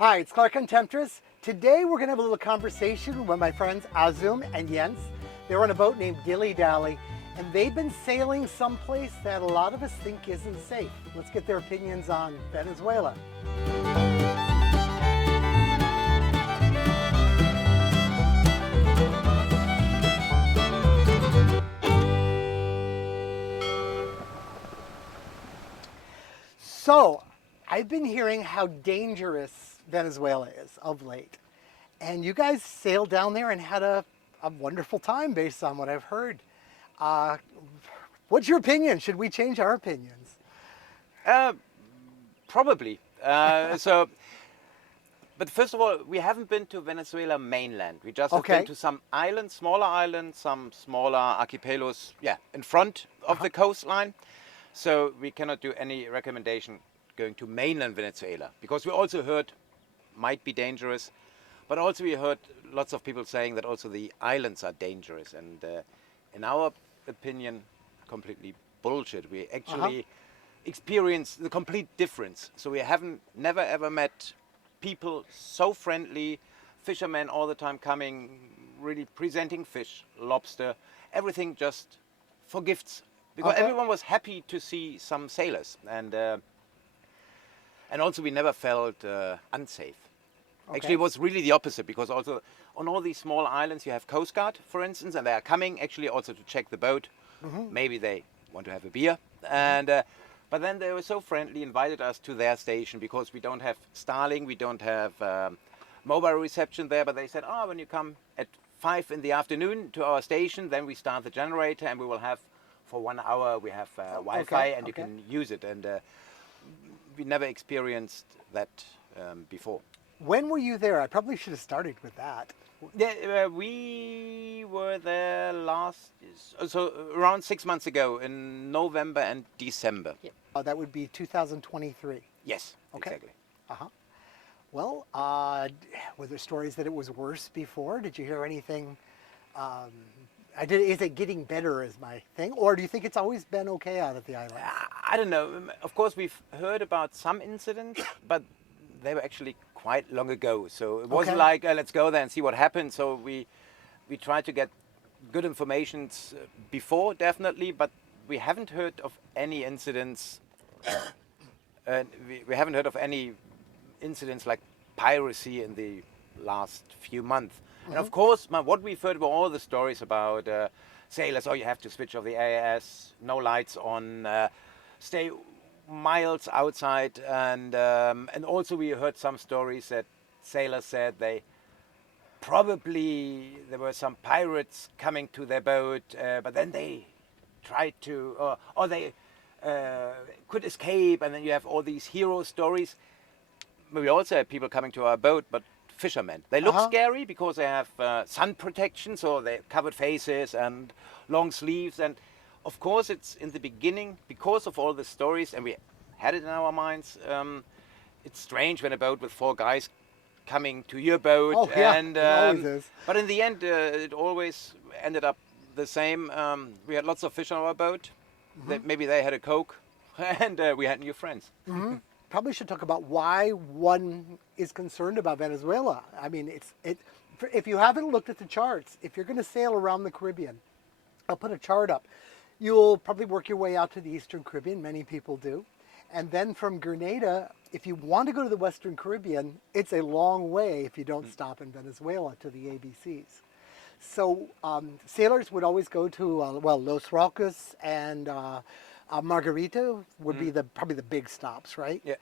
Hi, it's Clark on Temptress. Today we're going to have a little conversation with my friends Azum and Jens. They're on a boat named Dilly Dally, and they've been sailing someplace that a lot of us think isn't safe. Let's get their opinions on Venezuela. So, I've been hearing how dangerous Venezuela is of late. And you guys sailed down there and had a wonderful time based on what I've heard. Uh, what's your opinion? Should we change our opinions? Probably. But first of all, we haven't been to Venezuela mainland. We just have been to some islands, some smaller archipelagos, in front of the coastline. So we cannot do any recommendation going to mainland Venezuela, because we also heard might be dangerous, but also we heard lots of people saying that also the islands are dangerous, and in our opinion, completely bullshit. We actually experience the complete difference. So we haven't never ever met people so friendly, fishermen all the time coming, really presenting fish, lobster, everything just for gifts. Because everyone was happy to see some sailors, and also we never felt unsafe. Actually, it was really the opposite, because also on all these small islands you have Coast Guard, for instance, and they are coming actually also to check the boat. Maybe they want to have a beer, and but then they were so friendly, invited us to their station, because we don't have Starlink, we don't have mobile reception there, but they said, when you come at 5 in the afternoon to our station, then we start the generator, and we will have for 1 hour we have Wi-Fi, and you can use it. And we never experienced that before. When were you there? I probably should have started with that. Yeah, we were there so around 6 months ago, in November and December. Yep. That would be 2023. Yes, exactly. Well, were there stories that it was worse before? Did you hear anything? Is it getting better is my thing, or do you think it's always been okay out at the island? I don't know. Of course, we've heard about some incidents, but they were actually quite long ago. So it wasn't like, let's go there and see what happens. So we tried to get good information before, definitely, but we haven't heard of any incidents. We haven't heard of any incidents like piracy in the last few months. And of course, what we've heard were all the stories about sailors, you have to switch off the AIS, no lights on, stay miles outside, and also we heard some stories that sailors said there were some pirates coming to their boat, but then they tried to, or they could escape, and then you have all these hero stories. We also had people coming to our boat, but fishermen. They look scary because they have sun protection, so they covered faces and long sleeves. And of course, it's in the beginning, because of all the stories, and we had it in our minds, it's strange when a boat with 4 guys coming to your boat. It always is. But in the end, it always ended up the same. We had lots of fish on our boat. Maybe they had a Coke, and we had new friends. Probably should talk about why one is concerned about Venezuela. I mean, if you haven't looked at the charts, if you're going to sail around the Caribbean, I'll put a chart up. You'll probably work your way out to the Eastern Caribbean. Many people do. And then from Grenada, if you want to go to the Western Caribbean, it's a long way if you don't stop in Venezuela to the ABCs. So sailors would always go to, Los Roques and Margarita would be probably the big stops, right? Yeah.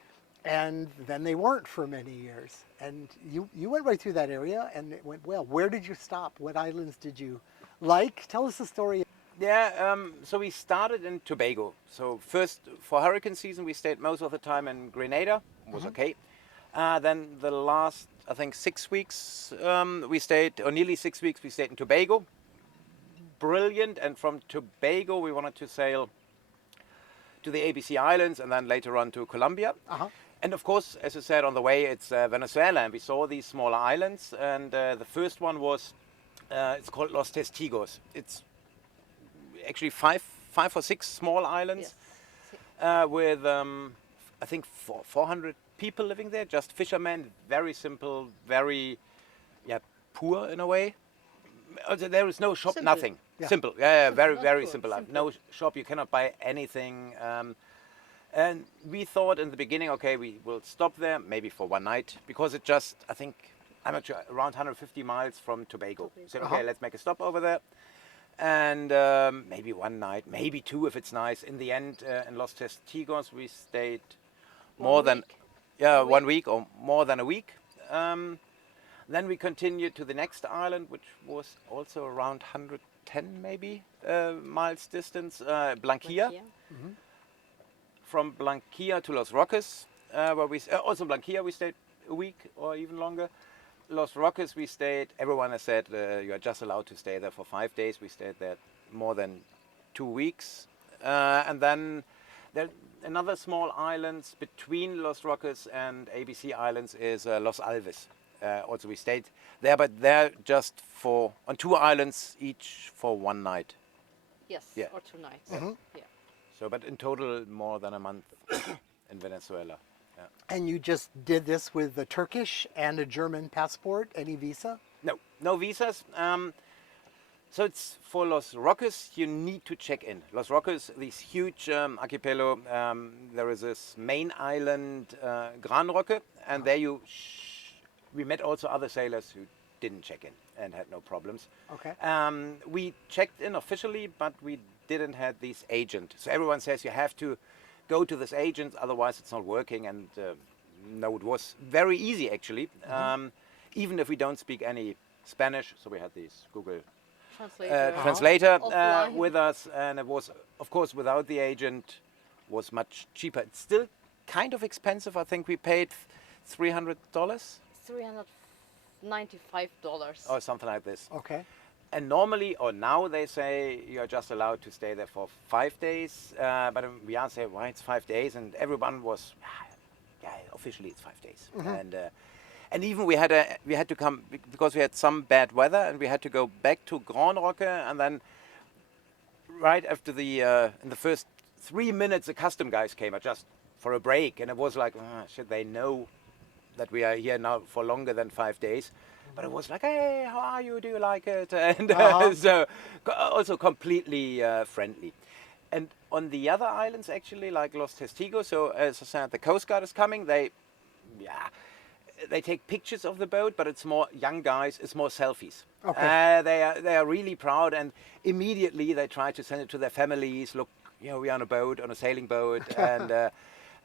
And then they weren't for many years. And you went right through that area, and it went well. Where did you stop? What islands did you like? Tell us the story. Yeah, so we started in Tobago. So first, for hurricane season, we stayed most of the time in Grenada. It was okay. Then the last, I think, 6 weeks, we stayed, or nearly 6 weeks, we stayed in Tobago. Brilliant. And from Tobago, we wanted to sail to the ABC Islands, and then later on to Colombia. And of course, as I said, on the way, it's Venezuela, and we saw these smaller islands. And the first one was, it's called Los Testigos. It's actually five or six small islands with, I think, 400 people living there, just fishermen, very simple, very poor in a way. Also, there is no shop, Simple. nothing. Yeah. Simple, yeah, very, not very poor, simple life. simple. No shop, you cannot buy anything. And we thought in the beginning, okay, we will stop there maybe for one night because it just, I think, I'm not sure, around 150 miles from Tobago. We said, okay, let's make a stop over there. And maybe one night, maybe two if it's nice. In the end, in Los Testigos, we stayed more than, One 1 week or more than a week. Then we continued to the next island, which was also around 110 maybe miles distance, Blanquilla. Here. From Blanquilla to Los Roques, where we also Blanquilla we stayed a week or even longer. Los Roques we stayed. Everyone has said you are just allowed to stay there for 5 days. We stayed there more than 2 weeks, and then there another small islands between Los Roques and ABC Islands is Los Alves. Also we stayed there, but there just on 2 islands each for 1 night. Yes, Yeah. or 2 nights. Yeah. So, but in total more than a month in Venezuela. Yeah. And you just did this with a Turkish and a German passport, any visa? No visas. So it's for Los Roques, you need to check in. Los Roques, this huge archipelago, there is this main island, Gran Roque, and there we met also other sailors who didn't check in and had no problems. Okay. We checked in officially, but we didn't have this agent. So everyone says you have to go to this agent, otherwise it's not working. And no, it was very easy actually, even if we don't speak any Spanish. So we had this Google translator Offline. with us, and it was, of course, without the agent, was much cheaper. It's still kind of expensive. I think we paid $300 $395. or something like this. Okay. And normally, or now they say you're just allowed to stay there for 5 days. But we asked, why it's 5 days? And everyone was, officially it's 5 days. And even we had to come because we had some bad weather, and we had to go back to Gran Roque, and then right after in the first 3 minutes, the custom guys came just for a break, and it was like, should they know that we are here now for longer than 5 days? But it was like, hey, how are you? Do you like it? And so also completely friendly. And on the other islands, actually, like Los Testigos, so as I said, the Coast Guard is coming. They take pictures of the boat, but it's more young guys. It's more selfies. Okay. They are really proud, and immediately they try to send it to their families. Look, we're on a boat, on a sailing boat,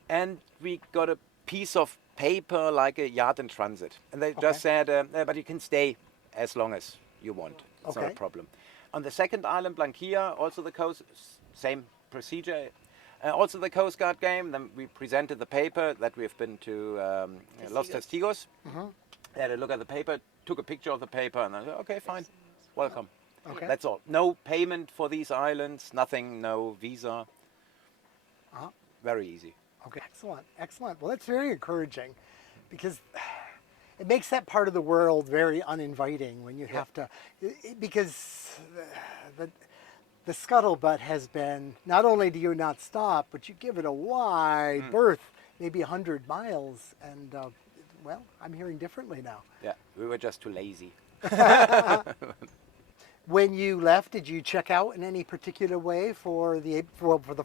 and we got a piece of paper like a yacht in transit, and they just said, but you can stay as long as you want. It's not a problem. On the second island, Blanquilla, also the coast, same procedure. Also the Coast Guard came, then we presented the paper that we've been to Los Testigos. They had a look at the paper, took a picture of the paper, and I said, okay, fine, welcome. Okay. That's all. No payment for these islands, nothing, no visa. Very easy. Okay. Excellent. Excellent. Well, that's very encouraging, because it makes that part of the world very uninviting when you have to, because the scuttlebutt has been, not only do you not stop, but you give it a wide berth, maybe 100 miles, and well, I'm hearing differently now. Yeah, we were just too lazy. When you left, did you check out in any particular way for the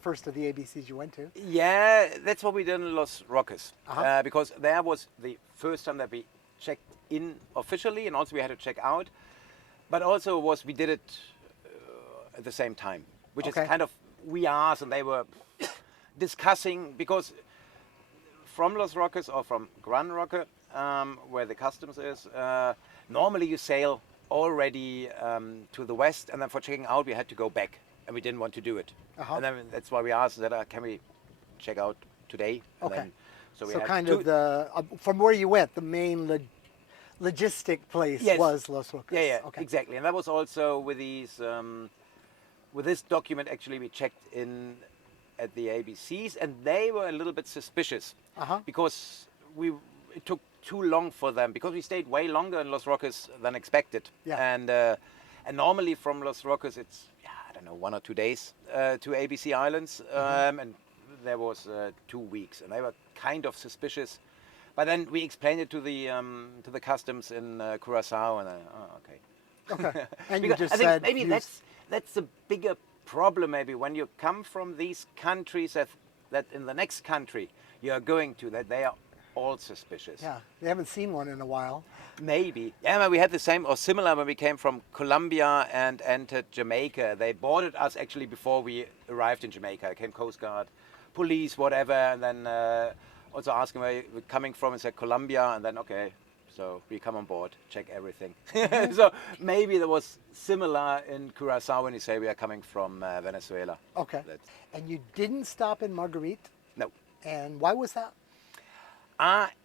first of the ABCs you went to? Yeah, that's what we did in Los Roques, because there was the first time that we checked in officially, and also we had to check out. But also we did it at the same time, which is kind of, we asked, and they were discussing, because from Los Roques or from Gran Roque, where the customs is, normally you sail already to the west, and then for checking out we had to go back, and we didn't want to do it. And then that's why we asked that, can we check out today? And then, so we had kind of from where you went, the main logistic place was Los Roques. Yeah, exactly. And that was also with these with this document. Actually, we checked in at the ABCs, and they were a little bit suspicious because it took too long for them, because we stayed way longer in Los Roques than expected. And normally from Los Roques it's, I don't know, 1 or 2 days to ABC Islands, and there was 2 weeks, and they were kind of suspicious But then we explained it to the customs in Curacao, and okay. Okay. And you Because just I think said maybe use- that's a bigger problem. Maybe when you come from these countries that in the next country you are going to, that they are all suspicious. Yeah, they haven't seen one in a while. Maybe. Yeah, but we had the same or similar when we came from Colombia and entered Jamaica. They boarded us actually before we arrived in Jamaica. Came Coast Guard, police, whatever, and then also asking where we're coming from and said Colombia, and then okay, so we come on board, check everything. So maybe there was similar in Curacao when you say we are coming from Venezuela. Okay. That's- And you didn't stop in Marguerite, no. and why was that?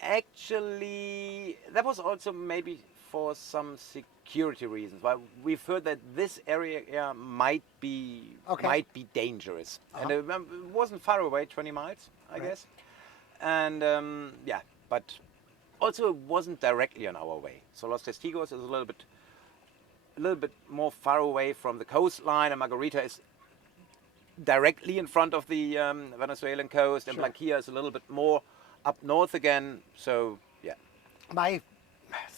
Actually, that was also maybe for some security reasons. Well, we've heard that this area might be dangerous, and it wasn't far away, 20 miles, I guess. And yeah, but also it wasn't directly on our way. So Los Testigos is a little bit more far away from the coastline, and Margarita is directly in front of the Venezuelan coast, and Sure. Blanquilla is a little bit more up north again. So yeah. My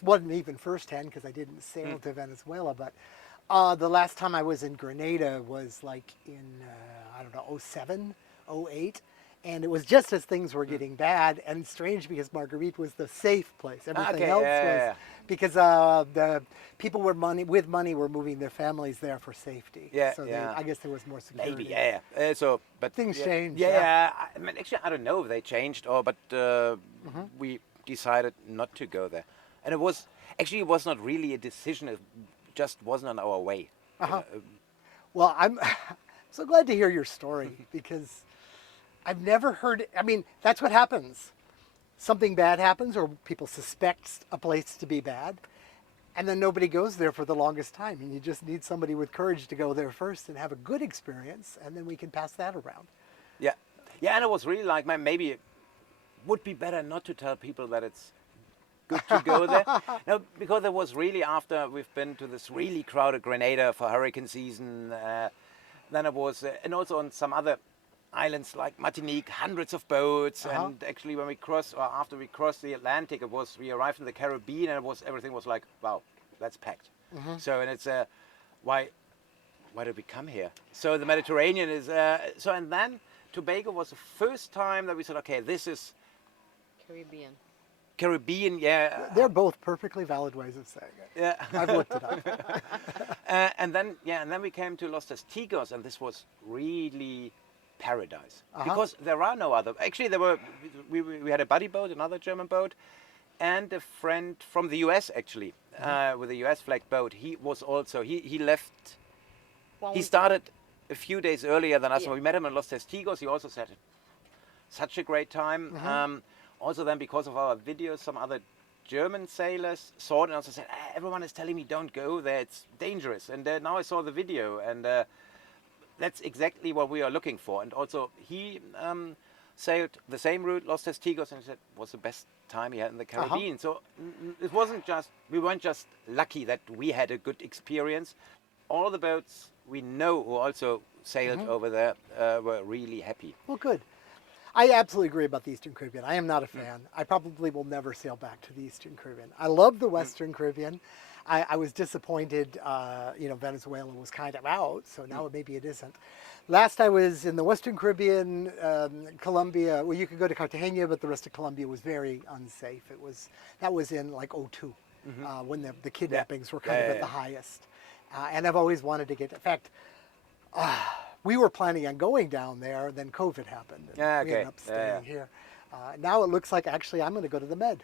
wasn't even firsthand because I didn't sail to Venezuela, but the last time I was in Grenada was like in I don't know 07, 08, and it was just as things were getting bad. And it's strange because Marguerite was the safe place. Everything Okay, else yeah. was because the people with money were moving their families there for safety. Yeah, so yeah. I guess there was more security. Maybe, yeah. So, but Things yeah, changed, Yeah, yeah. I mean, actually, I don't know if they changed or, but we decided not to go there, and it was not really a decision. It just wasn't on our way. Well, I'm so glad to hear your story because I've never heard. I mean, that's what happens. Something bad happens, or people suspect a place to be bad, and then nobody goes there for the longest time. And you just need somebody with courage to go there first and have a good experience, and then we can pass that around. Yeah, yeah, and it was really like, man, maybe it would be better not to tell people that it's good to go there. No, because it was really after we've been to this really crowded Grenada for hurricane season. Then it was, and also on some other islands like Martinique, hundreds of boats. And actually, when we crossed, or after we crossed the Atlantic, we arrived in the Caribbean, and everything was like, wow, that's packed. So, and it's why did we come here? So the Mediterranean is and then Tobago was the first time that we said, okay, this is Caribbean, yeah. They're both perfectly valid ways of saying it. Yeah. I've looked it up. And then we came to Los Testigos, and this was really paradise because there are no other. Actually, we had a buddy boat, another German boat, and a friend from the U.S. actually with a U.S. flag boat. He was also he left. He started a few days earlier than us. Yeah. When we met him in Los Testigos, he also said such a great time. Also then because of our videos, some other German sailors saw it and also said, everyone is telling me don't go there, it's dangerous. And now I saw the video, and that's exactly what we are looking for. And also he sailed the same route, Los Testigos, and he said it was the best time he had in the Caribbean. So it wasn't just, we weren't just lucky that we had a good experience. All the boats we know who also sailed over there were really happy. Well, good. I absolutely agree about the Eastern Caribbean. I am not a fan. I probably will never sail back to the Eastern Caribbean. I love the Western Caribbean. I was disappointed, Venezuela was kind of out, so now maybe it isn't. Last I was in the Western Caribbean, Colombia, well, you could go to Cartagena, but the rest of Colombia was very unsafe. That was in like '02, when the kidnappings were kind of at the highest. And I've always wanted to get, in fact, we were planning on going down there, then COVID happened. And we ended up staying here. Now it looks like actually I'm going to go to the Med.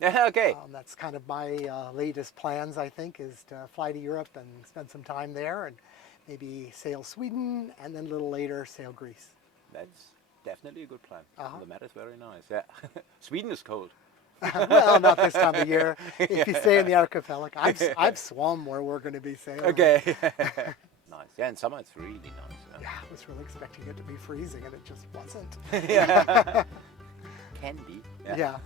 Okay. That's kind of my latest plans, I think, is to fly to Europe and spend some time there and maybe sail Sweden and then a little later sail Greece. That's definitely a good plan. The Med is very nice. Yeah. Sweden is cold. Well, not this time of year. If you stay in the archipelago. I've swum where we're going to be sailing. Okay. Nice. Yeah, in summer it's really nice. Yeah, I was really expecting it to be freezing and it just wasn't. Yeah. Can be. Yeah.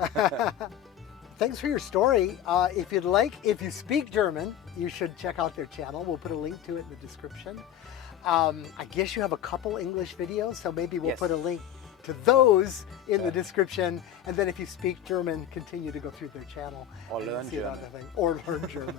Thanks for your story. If you speak German, you should check out their channel. We'll put a link to it in the description. I guess you have a couple English videos, so maybe we'll Yes. put a link to those in the description. And then if you speak German, continue to go through their channel. Or and learn see German. other thing. Or learn German.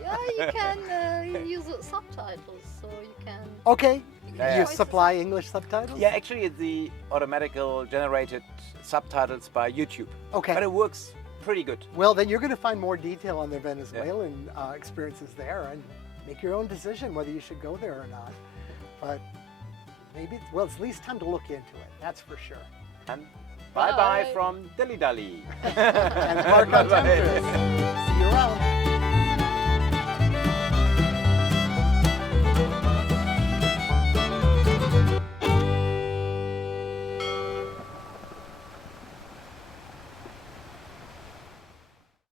Yeah, you can use subtitles, so you can. Okay. Yeah, You yeah. supply English subtitles? Yeah, actually, it's the automatical generated subtitles by YouTube. Okay. But it works pretty good. Well, then you're going to find more detail on their Venezuelan experiences there and make your own decision whether you should go there or not. But maybe, well, it's at least time to look into it. That's for sure. And bye-bye Bye. from Dilly Dally. And Mark on Bye-bye. Tempers. See you around.